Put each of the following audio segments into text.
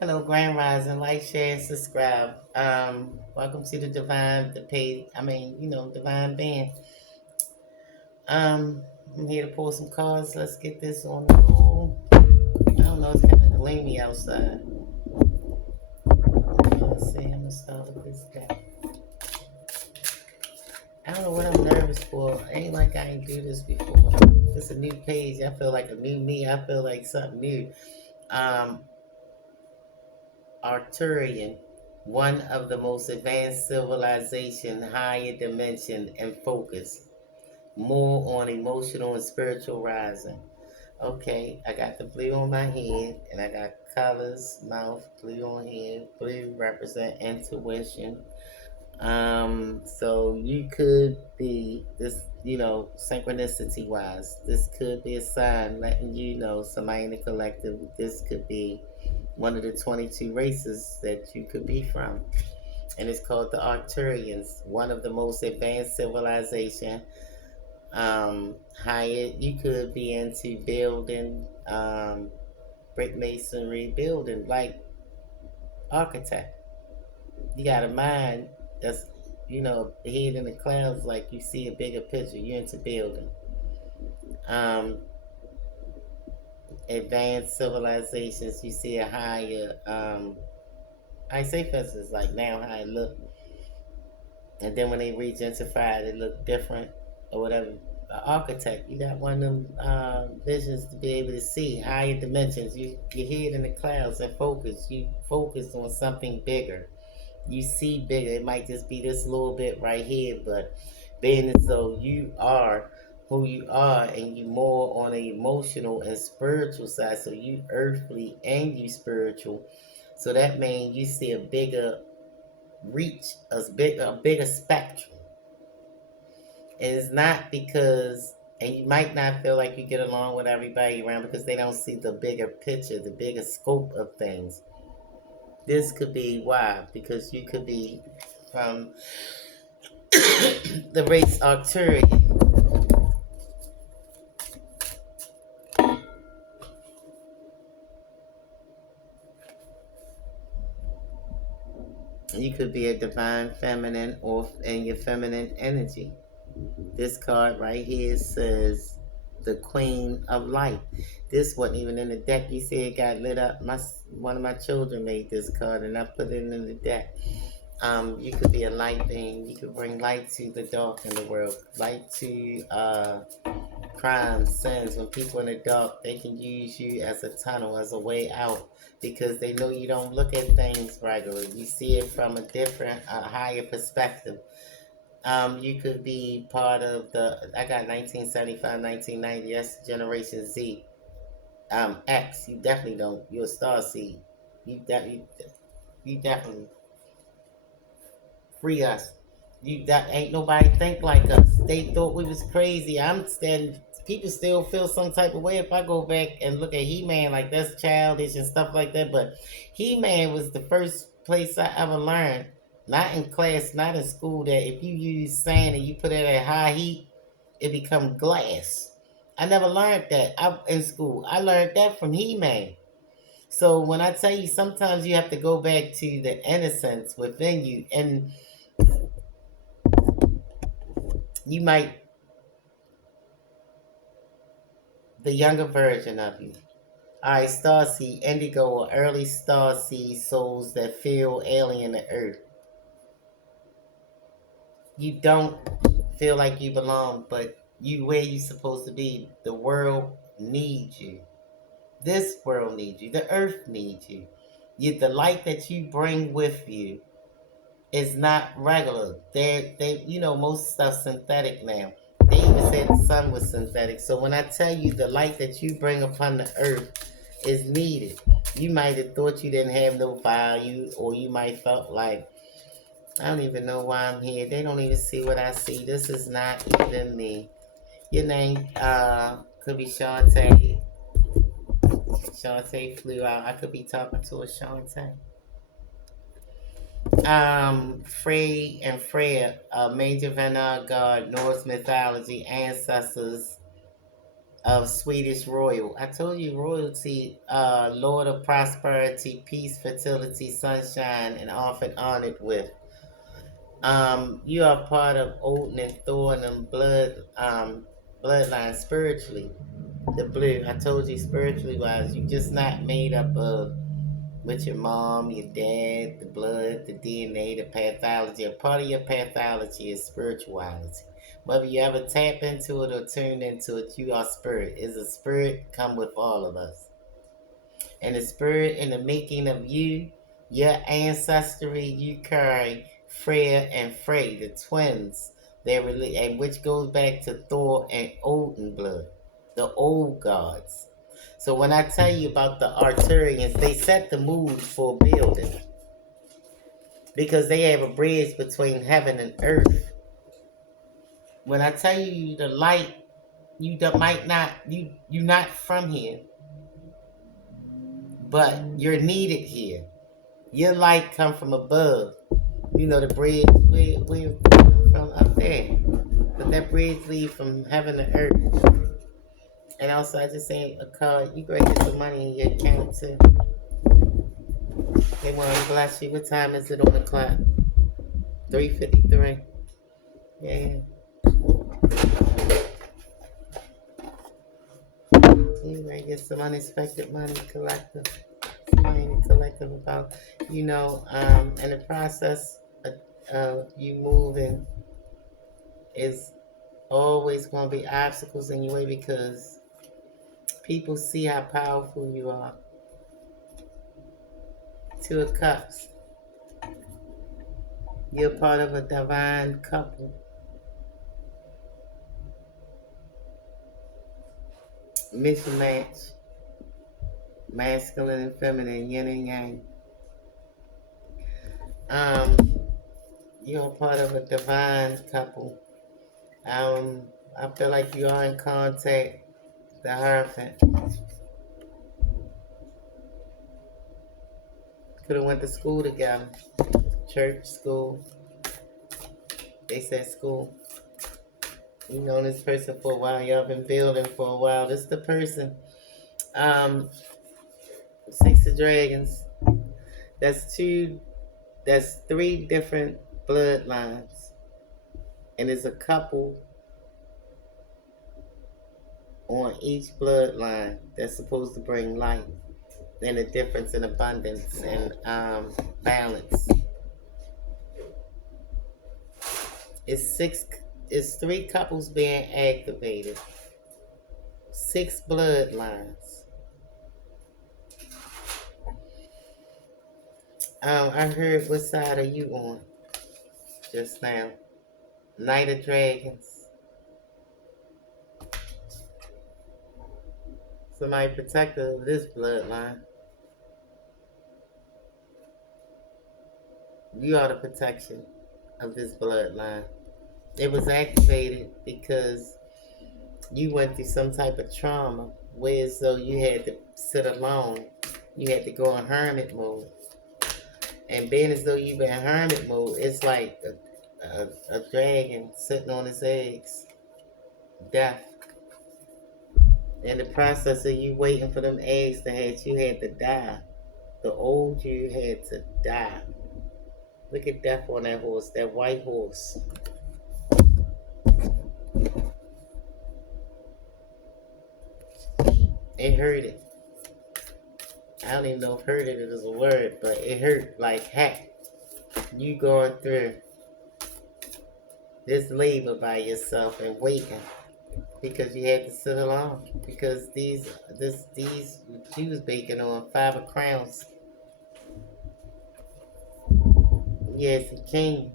Hello, Grand Rising. Like, share, and subscribe. Welcome to the Divine, the page. Divine Band. Um, I'm here to pull some cards. Let's get this on the roll. I don't know. It's kind of gloomy outside. Let's see. I'm gonna start with this deck. I don't know what I'm nervous for. Ain't like I ain't do this before. It's a new page. I feel like a new me. I feel like something new. Um, Arcturian, one of the most advanced civilization, higher dimension and focus, more on emotional and spiritual rising. Okay, I got the blue on my head, and I got colors, mouth, blue on head. Blue represent intuition. So you could be this, synchronicity wise. This could be a sign letting you know somebody in the collective. This could be one of the 22 races that you could be from. And it's called the Arcturians, one of the most advanced civilization. Higher, you could be into building, brick masonry, building like architect. You got a mind that's, head in the clouds, like you see a bigger picture. You're into building. Um, Advanced civilizations, you see a higher, I say for instance, like now how it look, and then when they re-gentrified, it look different or whatever. An architect, you got one of them visions to be able to see higher dimensions. You head in the clouds and focus. You focus on something bigger. You see bigger. It might just be this little bit right here, but being as though you are who you are and you more on an emotional and spiritual side, so you earthly and you spiritual. So that means you see a bigger reach, a bigger spectrum. And it's not because, and you might not feel like you get along with everybody around because they don't see the bigger picture, the bigger scope of things. This could be why, because you could be from the race Arcturian. You could be a divine feminine or in your feminine energy. This card right here says the Queen of Light. This wasn't even in the deck. You see it got lit up. One of my children made this card and I put it in the deck. You could be a light being. You could bring light to the dark in the world, light to crimes, sins. When people in the dark, they can use you as a tunnel, as a way out, because they know you don't look at things regularly. You see it from a different, higher perspective. You could be part of the. I got 1975, 1990. That's Generation Z. X. You definitely don't. You're a star seed. You definitely free us. You that ain't nobody think like us. They thought we was crazy. I'm standing. People still feel some type of way if I go back and look at He Man, like that's childish and stuff like that. But He Man was the first place I ever learned, not in class, not in school, that if you use sand and you put it at high heat, it become glass. I never learned that in school. I learned that from He Man. So when I tell you, sometimes you have to go back to the innocence within you, and you might the younger version of you. Alright, starseed, indigo, or early starseed souls that feel alien to Earth. You don't feel like you belong, but you where you supposed to be. The world needs you. This world needs you. The Earth needs you. The light that you bring with you is not regular. Most stuff synthetic now. They even said the sun was synthetic. So when I tell you the light that you bring upon the earth is needed, you might have thought you didn't have no value, or you might felt like, I don't even know why I'm here. They don't even see what I see. This is not even me. Your name could be Shantae. Shantae flew out. I could be talking to a Shantae. Frey and Freya, major Vanguard god, Norse mythology, ancestors, of Swedish royal. I told you royalty, Lord of prosperity, peace, fertility, sunshine, and often honored with. You are part of Odin and Thor and them bloodline spiritually. The blue. I told you spiritually wise, you just not made up of with your mom, your dad, the blood, the DNA, the pathology. A part of your pathology is spirituality. Whether you ever tap into it or turn into it, you are spirit. Is a spirit come with all of us. And the spirit in the making of you, your ancestry, you carry Freya and Frey, the twins. And which goes back to Thor and Odin blood, the old gods. So when I tell you about the Arturians, they set the mood for building because they have a bridge between heaven and earth. When I tell you the light, you're not from here, but you're needed here. Your light come from above. You know the bridge we're from up there, but that bridge leads from heaven to earth. And also, I just saying a card. You great get some money in your account too. They want to bless you. What time is it on the clock? 3:53. Yeah. You might get some unexpected money collective. Somebody collective about, in the process of you moving is always going to be obstacles in your way because people see how powerful you are. Two of Cups. You're part of a divine couple. Mismatch. Masculine and feminine, yin and yang. You're a part of a divine couple. I feel like you are in contact. The Hierophant. Could have went to school together. Church, school. They said school. You know this person for a while. Y'all been building for a while. This the person. Six of Dragons. That's three different bloodlines. And there's a couple on each bloodline that's supposed to bring light and a difference in abundance and balance. It's three couples being activated. 6 bloodlines. I heard what side are you on just now? Knight of Dragons. Somebody protector of this bloodline. You are the protection of this bloodline. It was activated because you went through some type of trauma where as though you had to sit alone. You had to go in hermit mode. And being as though you've been in hermit mode, it's like a dragon sitting on its eggs. Death. In the process of you waiting for them eggs to hatch, you had to die. The old you had to die. Look at death on that horse, that white horse. It hurted. I don't even know if hurted is a word, but it hurt like heck. You going through this labor by yourself and waiting because you had to sit alone because these she was baking on 5 of crowns. Yes, and kings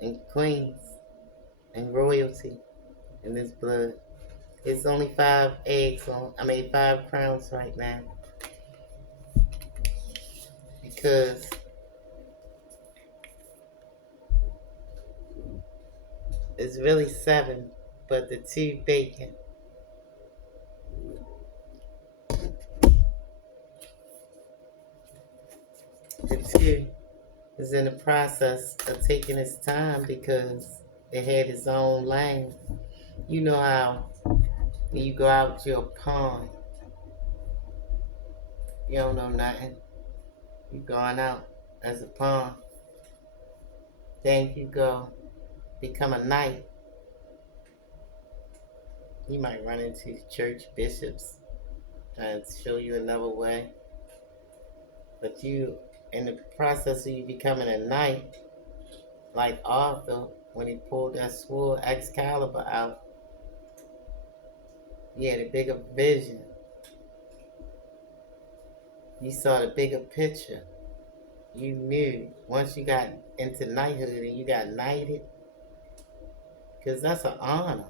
and queens and royalty in this blood. It's only 5 5 crowns right now. Because it's really 7, but the 2 vacant. The 2 is in the process of taking its time because it had its own lane. You know how When you go out, you're a pawn. You don't know nothing. You going out as a pawn. Then you go become a knight. You might run into church bishops trying to show you another way. But you, in the process of you becoming a knight, like Arthur, when he pulled that sword Excalibur out, you had a bigger vision. You saw the bigger picture. You knew once you got into knighthood and you got knighted, because that's an honor.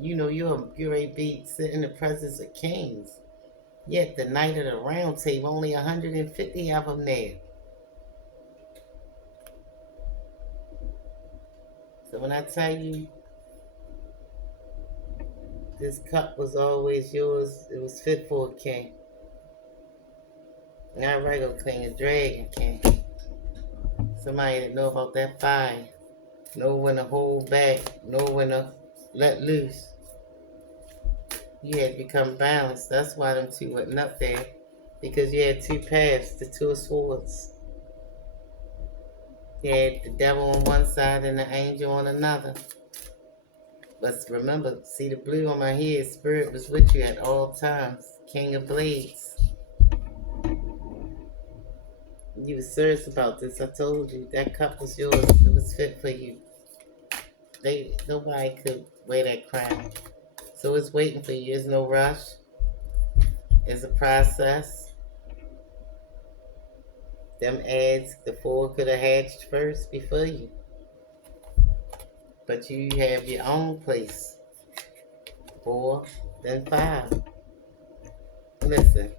You know you're ready to be sitting in the presence of kings. Yet the Knight of the Round Table, only 150 of them there. So when I tell you this cup was always yours, it was fit for a king. Not a regular king, a dragon king. Somebody that know about that fire, know when to hold back, know when to let loose. You had to become balanced. That's why them two wasn't up there. Because you had two paths, the two swords. You had the devil on one side and the angel on another. But remember, see the blue on my head, spirit was with you at all times. King of Blades. You was serious about this. I told you that cup was yours. It was fit for you. Nobody could wear that crown. So it's waiting for you. There's no rush. It's a process. Them ads, the four could have hatched first before you. But you have your own place. 4, then 5. Listen,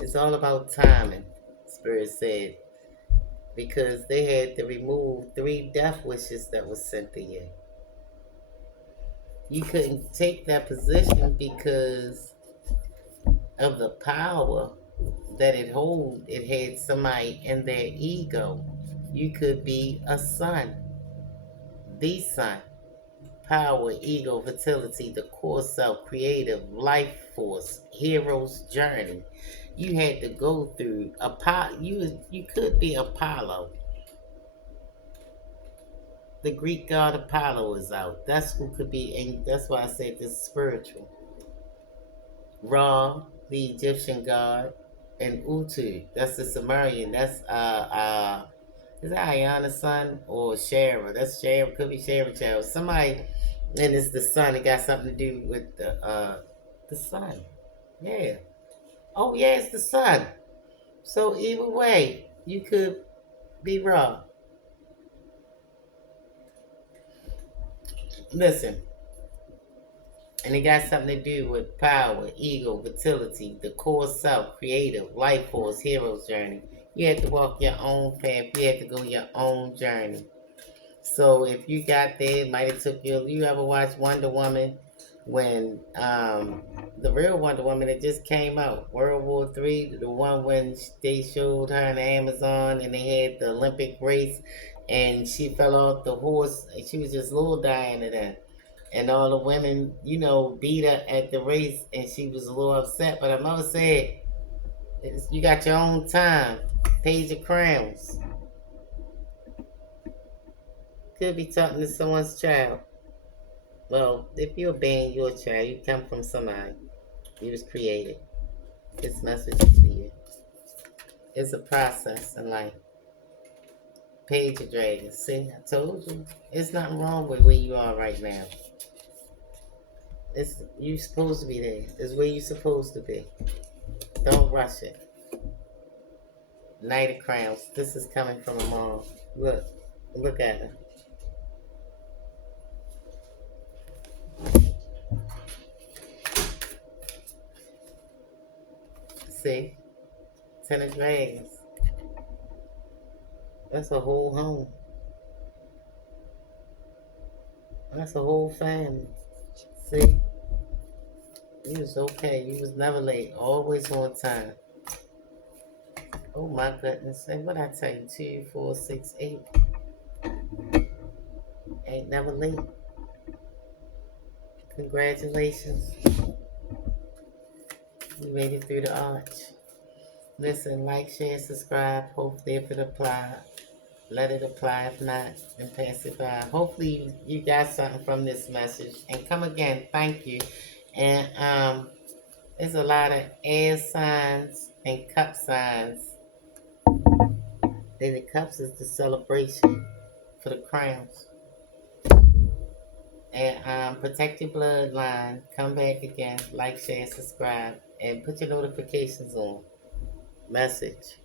it's all about timing, Spirit said. Because they had to remove 3 death wishes that was sent to you. You couldn't take that position because of the power that it holds. It had somebody in their ego. You could be a son, the son, power, ego, fertility, the core self, creative, life force, hero's journey. You had to go through you could be Apollo. The Greek god Apollo is out. That's who could be, and that's why I said this is spiritual. Ra, the Egyptian god, and Utu, that's the Sumerian. That's is that Ayana's son or Shara? That's Shara. Could be Shara child. Somebody, and it's the sun. It got something to do with the sun. Yeah. Oh yeah, it's the sun. So either way, you could be Ra. Listen, and it got something to do with power, ego, fertility, the core self, creative, life force, hero's journey. You had to walk your own path. You had to go your own journey. So if you got there, it might have took you. You ever watch Wonder Woman when the real Wonder Woman that just came out, World War III, the one when they showed her in the Amazon and they had the Olympic race and she fell off the horse and she was just little dying of that. And all the women, beat her at the race and she was a little upset. But her mother said, you got your own time. Page of Crowns. Could be talking to someone's child. Well, if you're being your child, you come from somebody. You was created. This message is for you. It's a process in life. Page of Dragons. See, I told you. It's nothing wrong with where you are right now. You supposed to be there. It's where you supposed to be. Don't rush it. Knight of Crowns. This is coming from a mom. Look at her. See? 10 of Dragons. That's a whole home. That's a whole family. See? You was okay. You was never late. Always on time. Oh my goodness. And what I tell you? 2, 4, 6, 8. Ain't never late. Congratulations. We made it through the arch. Listen, like, share, subscribe. Hopefully, if it apply, let it apply. If not, then pass it by. Hopefully, you got something from this message. And come again. Thank you. And there's a lot of air signs and cup signs. Then the cups is the celebration for the crowns. And protect your bloodline. Come back again. Like, share, subscribe. And put your notifications on. Message.